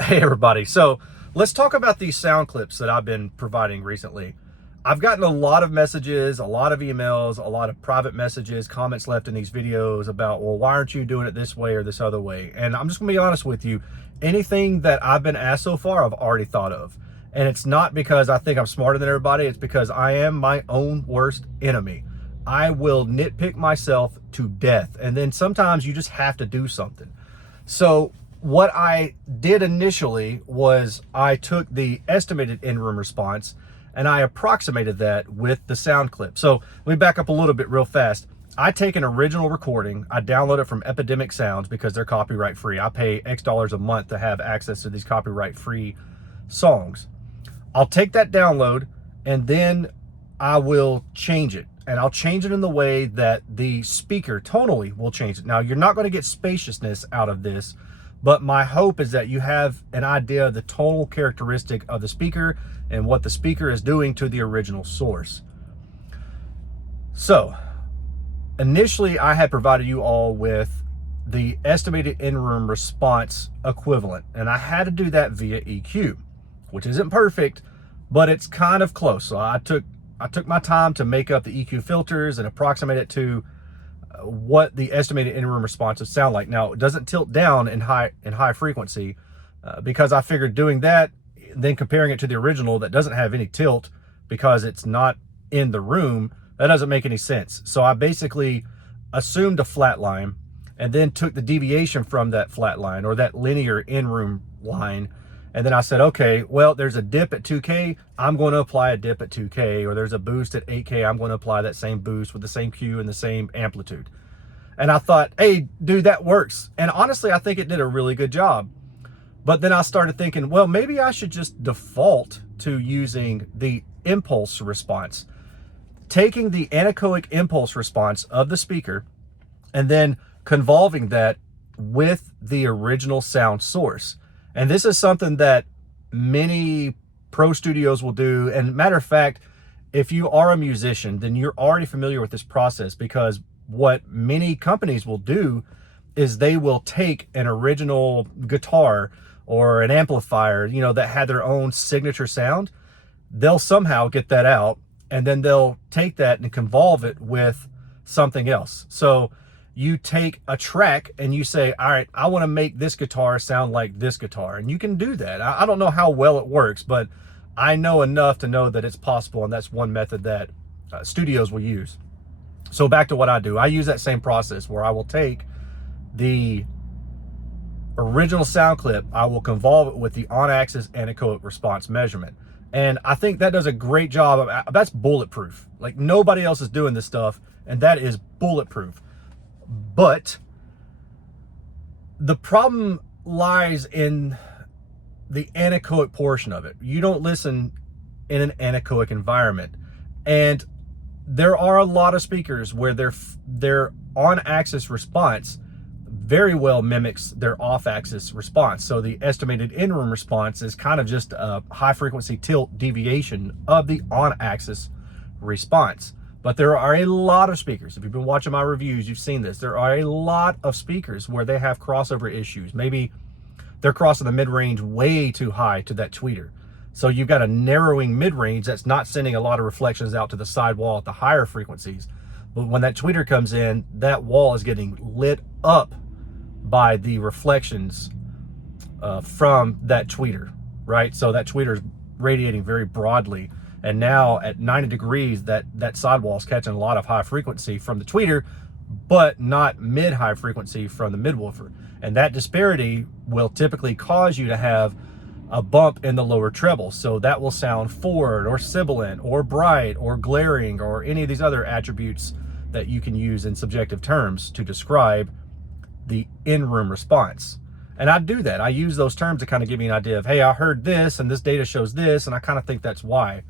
Hey everybody, so let's talk about these sound clips that I've been providing recently. I've gotten a lot of messages, a lot of emails, a lot of private messages, comments left in these videos about, well, why aren't you doing it this way or this other way? And I'm just gonna be honest with you, anything that I've been asked so far, I've already thought of. And it's not because I think I'm smarter than everybody, it's because I am my own worst enemy. I will nitpick myself to death, and then sometimes you just have to do something. So what I did initially was I took the estimated in-room response and I approximated that with the sound clip. So let me back up a little bit real fast. I take an original recording, I download it from Epidemic Sounds because they're copyright free. I pay X dollars a month to have access to these copyright free songs. I'll take that download and then I will change it. And I'll change it in the way that the speaker tonally will change it. Now, you're not going to get spaciousness out of this, but my hope is that you have an idea of the tonal characteristic of the speaker and what the speaker is doing to the original source. So, initially, I had provided you all with the estimated in-room response equivalent, and I had to do that via EQ, which isn't perfect, but it's kind of close. So I took my time to make up the EQ filters and approximate it to what the estimated in-room responses sound like. Now, it doesn't tilt down in high frequency because I figured doing that, then comparing it to the original that doesn't have any tilt because it's not in the room, that doesn't make any sense. So I basically assumed a flat line and then took the deviation from that flat line or that linear in-room line. And then I said, okay, well, there's a dip at 2K, I'm going to apply a dip at 2K, or there's a boost at 8K, I'm going to apply that same boost with the same Q and the same amplitude. And I thought, hey, dude, that works. And honestly, I think it did a really good job. But then I started thinking, well, maybe I should just default to using the impulse response, taking the anechoic impulse response of the speaker and then convolving that with the original sound source. And this is something that many pro studios will do. And matter of fact, if you are a musician, then you're already familiar with this process, because what many companies will do is they will take an original guitar or an amplifier, you know, that had their own signature sound. They'll somehow get that out and then they'll take that and convolve it with something else. So you take a track and you say, all right, I want to make this guitar sound like this guitar. And you can do that. I don't know how well it works, but I know enough to know that it's possible. And that's one method that studios will use. So back to what I do. I use that same process where I will take the original sound clip, I will convolve it with the on-axis anechoic response measurement. And I think that does a great job. That's bulletproof. Like, nobody else is doing this stuff, and that is bulletproof. But the problem lies in the anechoic portion of it. You don't listen in an anechoic environment. And there are a lot of speakers where their on-axis response very well mimics their off-axis response. So the estimated in-room response is kind of just a high-frequency tilt deviation of the on-axis response. But there are a lot of speakers, if you've been watching my reviews, you've seen this. There are a lot of speakers where they have crossover issues. Maybe they're crossing the mid-range way too high to that tweeter. So you've got a narrowing mid-range that's not sending a lot of reflections out to the sidewall at the higher frequencies. But when that tweeter comes in, that wall is getting lit up by the reflections from that tweeter, right? So that tweeter is radiating very broadly. And now at 90 degrees, that sidewall is catching a lot of high frequency from the tweeter, but not mid-high frequency from the midwoofer. And that disparity will typically cause you to have a bump in the lower treble. So that will sound forward or sibilant or bright or glaring or any of these other attributes that you can use in subjective terms to describe the in-room response. And I do that. I use those terms to kind of give you an idea of, hey, I heard this and this data shows this, and I kind of think that's why.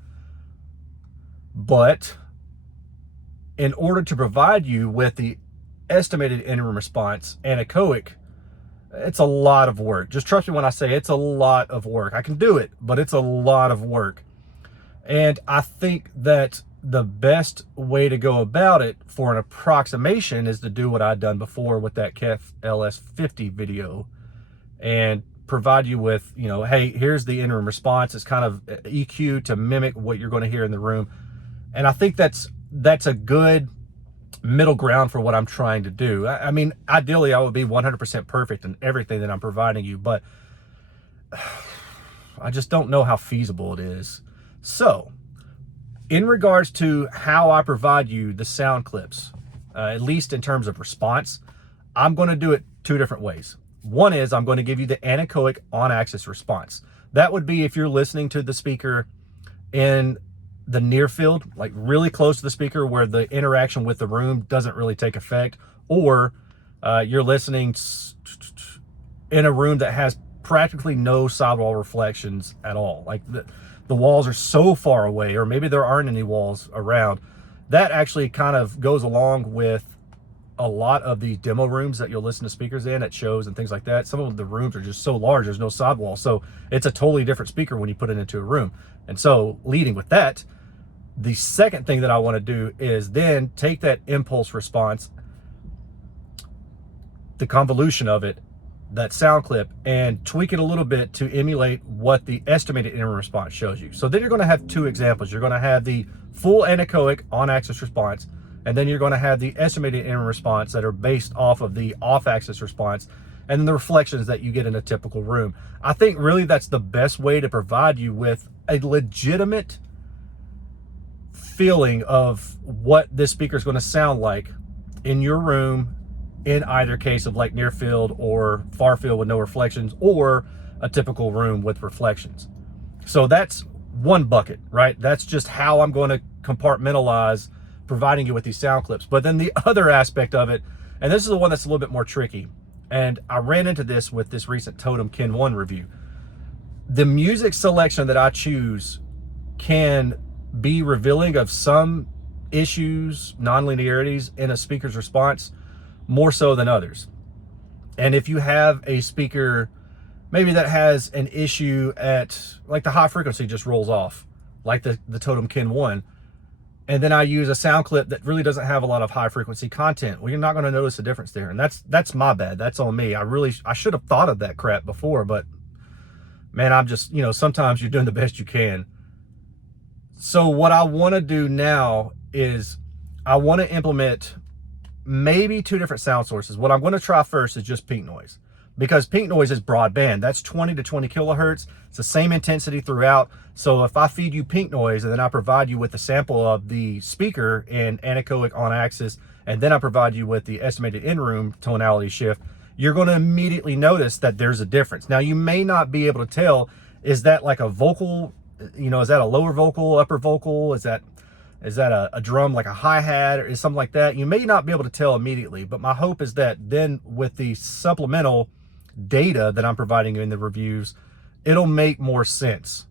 But in order to provide you with the estimated in-room response anechoic, it's a lot of work. Just trust me when I say it's a lot of work. I can do it, but it's a lot of work. And I think that the best way to go about it for an approximation is to do what I've done before with that KEF LS50 video. And provide you with, hey, here's the in-room response. It's kind of EQ to mimic what you're going to hear in the room. And I think that's a good middle ground for what I'm trying to do. I mean, ideally, I would be 100% perfect in everything that I'm providing you, but I just don't know how feasible it is. So, in regards to how I provide you the sound clips, at least in terms of response, I'm going to do it two different ways. One is I'm going to give you the anechoic on-axis response. That would be if you're listening to the speaker in the near field, like really close to the speaker where the interaction with the room doesn't really take effect, or you're listening in a room that has practically no sidewall reflections at all. Like the walls are so far away, or maybe there aren't any walls around. That actually kind of goes along with a lot of the demo rooms that you'll listen to speakers in at shows and things like that. Some of the rooms are just so large, there's no sidewall. So it's a totally different speaker when you put it into a room. And so leading with that, the second thing that I want to do is then take that impulse response, the convolution of it, that sound clip, and tweak it a little bit to emulate what the estimated in-room response shows you. So then you're going to have two examples. You're going to have the full anechoic on-axis response, and then you're going to have the estimated in-room response that are based off of the off-axis response, and then the reflections that you get in a typical room. I think really that's the best way to provide you with a legitimate feeling of what this speaker is going to sound like in your room, in either case of like near field or far field with no reflections, or a typical room with reflections. So that's one bucket, right? That's just how I'm going to compartmentalize providing you with these sound clips. But then the other aspect of it, and this is the one that's a little bit more tricky, and I ran into this with this recent Totem Kin 1 review. The music selection that I choose can be revealing of some issues, non-linearities in a speaker's response, more so than others. And if you have a speaker maybe that has an issue at, like, the high frequency just rolls off, like the Totem Kin 1, and then I use a sound clip that really doesn't have a lot of high frequency content, well, you're not going to notice a difference there. And that's my bad. That's on me. I should have thought of that crap before, but man, I'm just, sometimes you're doing the best you can. So what I want to do now is I want to implement maybe two different sound sources. What I'm going to try first is just pink noise, because pink noise is broadband. That's 20 to 20 kilohertz. It's the same intensity throughout. So if I feed you pink noise and then I provide you with a sample of the speaker in anechoic on axis, and then I provide you with the estimated in-room tonality shift, you're going to immediately notice that there's a difference. Now, you may not be able to tell, is that like a vocal, is that a lower vocal, upper vocal? Is that a drum, like a hi-hat, or is something like that? You may not be able to tell immediately, but my hope is that then with the supplemental data that I'm providing you in the reviews, it'll make more sense.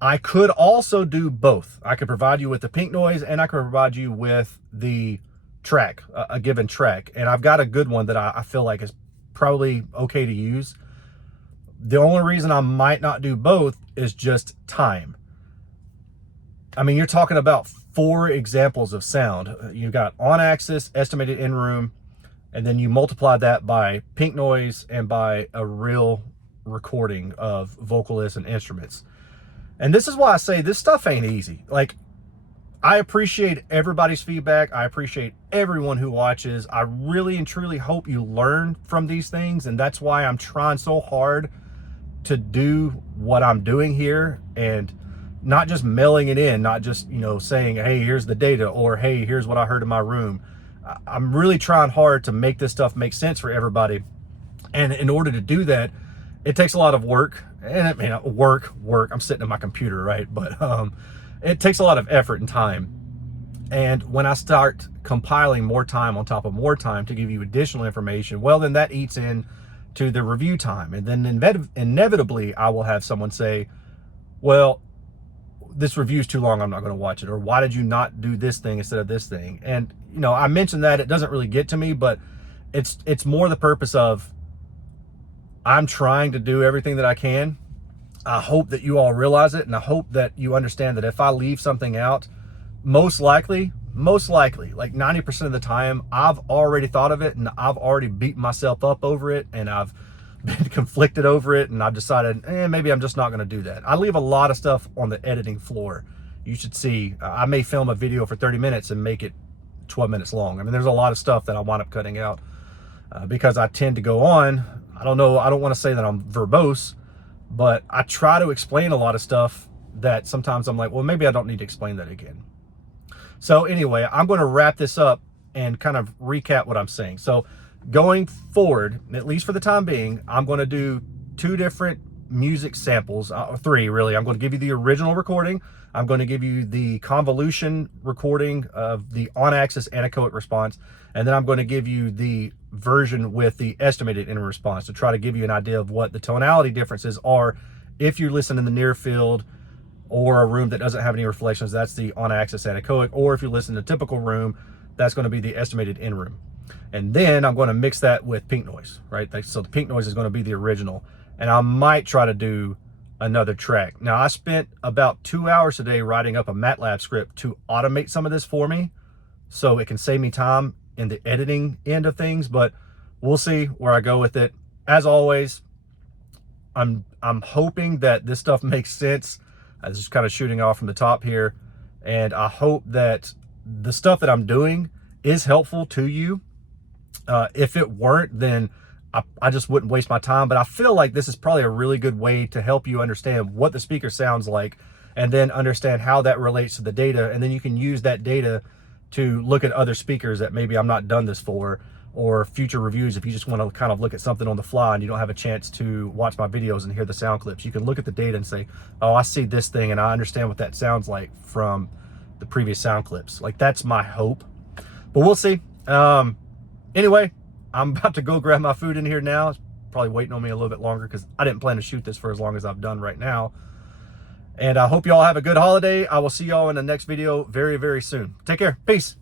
I could also do both. I could provide you with the pink noise, and I could provide you with the track, a given track. And I've got a good one that I feel like is probably okay to use. The only reason I might not do both is just time. I mean, you're talking about 4 examples of sound. You've got on axis, estimated in room, and then you multiply that by pink noise and by a real recording of vocalists and instruments. And this is why I say this stuff ain't easy. Like, I appreciate everybody's feedback. I appreciate everyone who watches. I really and truly hope you learn from these things. And that's why I'm trying so hard to do what I'm doing here, and not just mailing it in, not just, saying, hey, here's the data, or hey, here's what I heard in my room. I'm really trying hard to make this stuff make sense for everybody. And in order to do that, it takes a lot of work. And work, I'm sitting at my computer, right? But it takes a lot of effort and time. And when I start compiling more time on top of more time to give you additional information, well, then that eats in to the review time. And then inevitably, I will have someone say, well, this review is too long, I'm not going to watch it. Or why did you not do this thing instead of this thing? And, I mentioned that it doesn't really get to me, but it's more the purpose of, I'm trying to do everything that I can. I hope that you all realize it, and I hope that you understand that if I leave something out, most likely, like 90% of the time, I've already thought of it, and I've already beaten myself up over it, and I've been conflicted over it, and I've decided, maybe I'm just not going to do that. I leave a lot of stuff on the editing floor. You should see, I may film a video for 30 minutes and make it 12 minutes long. I mean, there's a lot of stuff that I wind up cutting out because I tend to go on. I don't know, I don't want to say that I'm verbose, but I try to explain a lot of stuff that sometimes I'm like, well, maybe I don't need to explain that again. So anyway, I'm going to wrap this up and kind of recap what I'm saying. So going forward, at least for the time being, I'm going to do 2 different music samples, 3 really. I'm going to give you the original recording. I'm going to give you the convolution recording of the on-axis anechoic response, and then I'm going to give you the version with the estimated interim response to try to give you an idea of what the tonality differences are if you listen in the near field or a room that doesn't have any reflections. That's the on-axis anechoic, or if you listen in a typical room, that's going to be the estimated in-room. And then I'm going to mix that with pink noise, right? So the pink noise is going to be the original, and I might try to do another track. Now, I spent about 2 hours today writing up a MATLAB script to automate some of this for me so it can save me time in the editing end of things, but we'll see where I go with it. As always, I'm hoping that this stuff makes sense. I was just kind of shooting off from the top here, and I hope that the stuff that I'm doing is helpful to you. If it weren't, then I just wouldn't waste my time. But I feel like this is probably a really good way to help you understand what the speaker sounds like, and then understand how that relates to the data. And then you can use that data to look at other speakers that maybe I'm not done this for, or future reviews. If you just want to kind of look at something on the fly and you don't have a chance to watch my videos and hear the sound clips, you can look at the data and say, oh, I see this thing and I understand what that sounds like from the previous sound clips. Like, that's my hope, but we'll see. Anyway, I'm about to go grab my food in here now. It's probably waiting on me a little bit longer because I didn't plan to shoot this for as long as I've done right now. And I hope you all have a good holiday. I will see y'all in the next video very, very soon. Take care. Peace.